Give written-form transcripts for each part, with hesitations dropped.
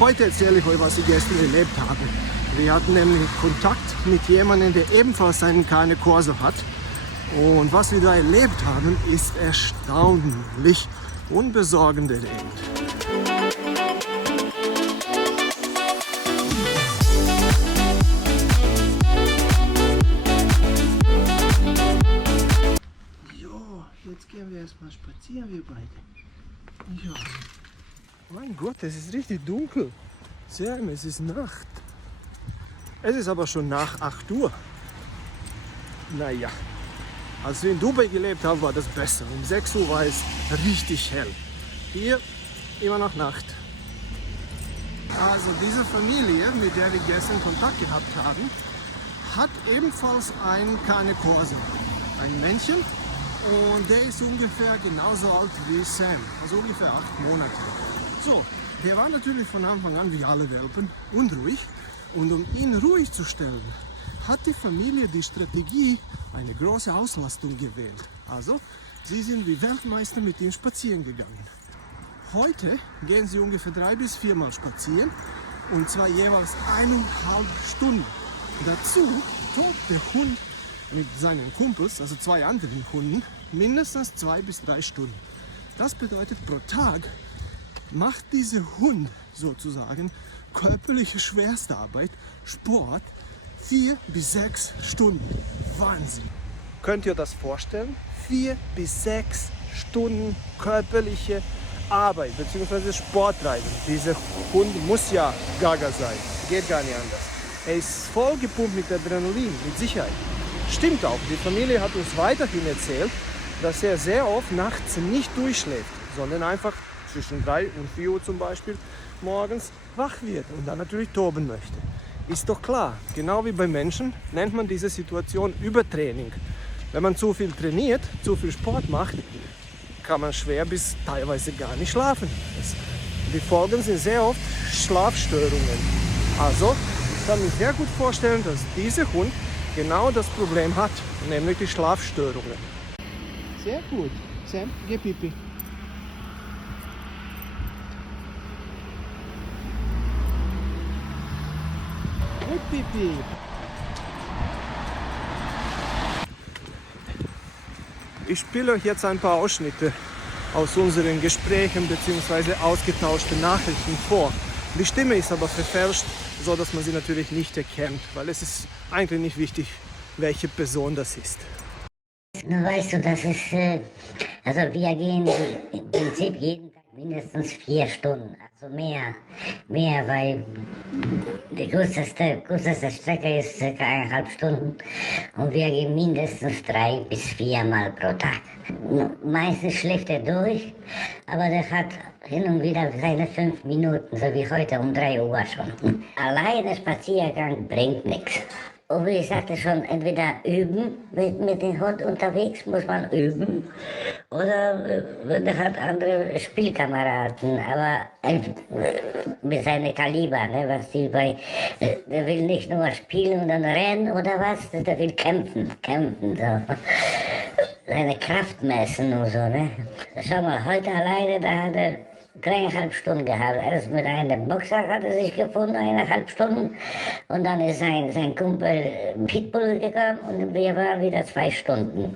Heute erzähle ich euch, was ich gestern erlebt habe. Wir hatten nämlich Kontakt mit jemandem, der ebenfalls einen Cane Corso hat. Und was wir da erlebt haben, ist erstaunlich und besorgniserregend. Jo, jetzt gehen wir erstmal spazieren, wir beide. Ja. Mein Gott, es ist richtig dunkel. Sam, es ist Nacht. Es ist aber schon nach 8 Uhr. Naja, als wir in Dubai gelebt haben, war das besser. Um 6 Uhr war es richtig hell. Hier immer noch Nacht. Also diese Familie, mit der wir gestern Kontakt gehabt haben, hat ebenfalls einen Cane Corso. Ein Männchen. Und der ist ungefähr genauso alt wie Sam. Also ungefähr 8 Monate. So, der war natürlich von Anfang an wie alle Welpen unruhig. Und um ihn ruhig zu stellen, hat die Familie die Strategie, eine große Auslastung gewählt. Also, sie sind wie Weltmeister mit ihm spazieren gegangen. Heute gehen sie ungefähr 3 bis 4 Mal spazieren, und zwar jeweils 1,5 Stunden. Dazu tobt der Hund mit seinen Kumpels, also 2 anderen Hunden, mindestens 2 bis 3 Stunden. Das bedeutet, pro Tag macht dieser Hund sozusagen körperliche Schwerstarbeit, Sport, 4 bis 6 Stunden. Wahnsinn! Könnt ihr das vorstellen? 4 bis 6 Stunden körperliche Arbeit bzw. Sport treiben. Dieser Hund muss ja gaga sein. Geht gar nicht anders. Er ist voll gepumpt mit Adrenalin, mit Sicherheit. Stimmt auch. Die Familie hat uns weiterhin erzählt, dass er sehr oft nachts nicht durchschläft, sondern einfach zwischen 3 und 4 Uhr zum Beispiel morgens wach wird und dann natürlich toben möchte. Ist doch klar, genau wie bei Menschen nennt man diese Situation Übertraining. Wenn man zu viel trainiert, zu viel Sport macht, kann man schwer bis teilweise gar nicht schlafen. Die Folgen sind sehr oft Schlafstörungen. Also, ich kann mir sehr gut vorstellen, dass dieser Hund genau das Problem hat, nämlich die Schlafstörungen. Sehr gut. Sam, geh Pipi. Pipi. Ich spiele euch jetzt ein paar Ausschnitte aus unseren Gesprächen bzw. ausgetauschten Nachrichten vor. Die Stimme ist aber verfälscht, so dass man sie natürlich nicht erkennt, weil es ist eigentlich nicht wichtig, welche Person das ist. Weißt du, das ist, also wir gehen im Prinzip jeden Tag mindestens 4 Stunden, also mehr, weil die kürzeste Strecke ist ca. 1,5 Stunden und wir gehen mindestens 3 bis 4 Mal pro Tag. Meistens schläft er durch, aber der hat hin und wieder seine 5 Minuten, so wie heute um 3 Uhr schon. Alleine Spaziergang bringt nichts. Und wie ich sagte schon, entweder üben mit dem Hund unterwegs, muss man üben, oder der hat andere Spielkameraden, aber mit seinem Kaliber, ne, was die der will nicht nur spielen und dann rennen oder was, der will kämpfen, so. Seine Kraft messen und so, ne. Schau mal, heute alleine, da hat er 3,5 Stunden gehabt. Erst mit einem Boxer hat er sich gefunden, 1,5 Stunden. Und dann ist sein Kumpel Pitbull gekommen und wir waren wieder 2 Stunden.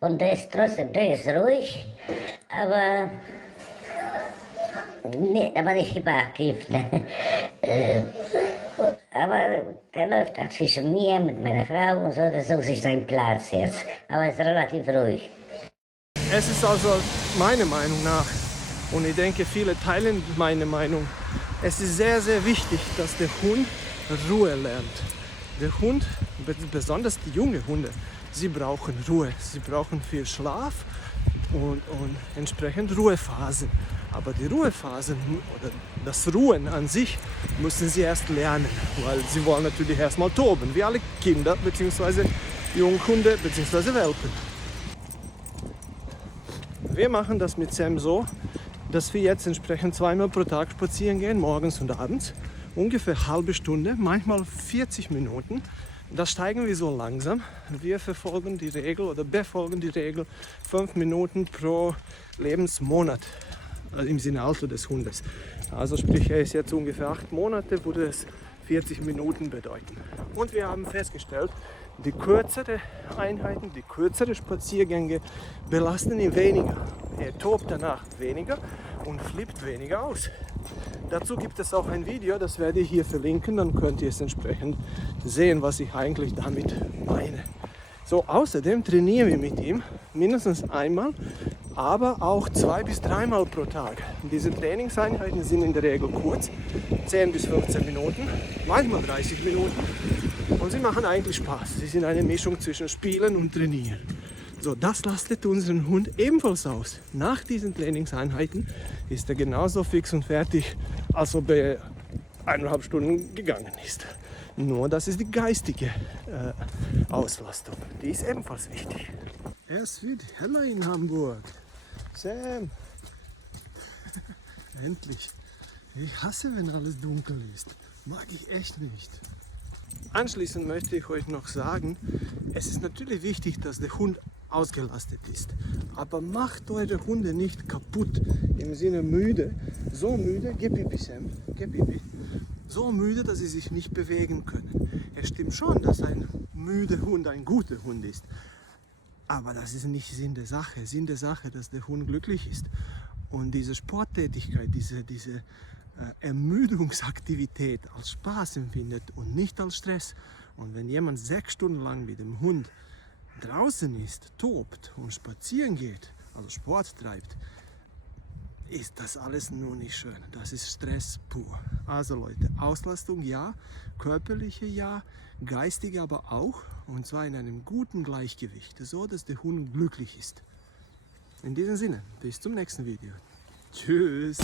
Und der ist ruhig, aber nicht hyperaktiv. Ne? Aber der läuft auch zwischen mir mit meiner Frau und so, der sucht sich seinen Platz jetzt. Aber ist relativ ruhig. Es ist also meiner Meinung nach, und ich denke, viele teilen meine Meinung, es ist sehr, sehr wichtig, dass der Hund Ruhe lernt. Der Hund, besonders die jungen Hunde, sie brauchen Ruhe, sie brauchen viel Schlaf und entsprechend Ruhephasen. Aber die Ruhephasen oder das Ruhen an sich müssen sie erst lernen, weil sie wollen natürlich erstmal toben, wie alle Kinder bzw. Junghunde bzw. Welpen. Wir machen das mit Sam so, dass wir jetzt entsprechend 2 Mal pro Tag spazieren gehen, morgens und abends. Ungefähr eine halbe Stunde, manchmal 40 Minuten. Das steigen wir so langsam. Wir befolgen die Regel 5 Minuten pro Lebensmonat. also im Sinne Alter des Hundes. Also sprich, er ist jetzt ungefähr 8 Monate, würde es 40 Minuten bedeuten. Und wir haben festgestellt, die kürzere Einheiten, die kürzere Spaziergänge belasten ihn weniger. Er tobt danach weniger und flippt weniger aus. Dazu gibt es auch ein Video, das werde ich hier verlinken, dann könnt ihr es entsprechend sehen, was ich eigentlich damit meine. So, außerdem trainieren wir mit ihm mindestens einmal, aber auch 2 bis 3 Mal pro Tag. Diese Trainingseinheiten sind in der Regel kurz, 10 bis 15 Minuten, manchmal 30 Minuten. Und sie machen eigentlich Spaß. Sie sind eine Mischung zwischen Spielen und Trainieren. So, das lastet unseren Hund ebenfalls aus. Nach diesen Trainingseinheiten ist er genauso fix und fertig, als ob er 1,5 Stunden gegangen ist. Nur das ist die geistige Auslastung. Die ist ebenfalls wichtig. Es wird heller in Hamburg. Sam! Endlich. Ich hasse, wenn alles dunkel ist. Mag ich echt nicht. Anschließend möchte ich euch noch sagen, es ist natürlich wichtig, dass der Hund ausgelastet ist. Aber macht eure Hunde nicht kaputt, im Sinne müde. So müde, geh Pipi Sam, geh Pipi. So müde, dass sie sich nicht bewegen können. Es stimmt schon, dass ein müder Hund ein guter Hund ist. Aber das ist nicht Sinn der Sache. Sinn der Sache, dass der Hund glücklich ist. Und diese Sporttätigkeit, diese Ermüdungsaktivität als Spaß empfindet und nicht als Stress. Und wenn jemand 6 Stunden lang mit dem Hund draußen ist, tobt und spazieren geht, also Sport treibt, ist das alles nur nicht schön. Das ist Stress pur. Also Leute, Auslastung ja, körperliche ja, geistige aber auch. Und zwar in einem guten Gleichgewicht, so dass der Hund glücklich ist. In diesem Sinne, bis zum nächsten Video. Tschüss!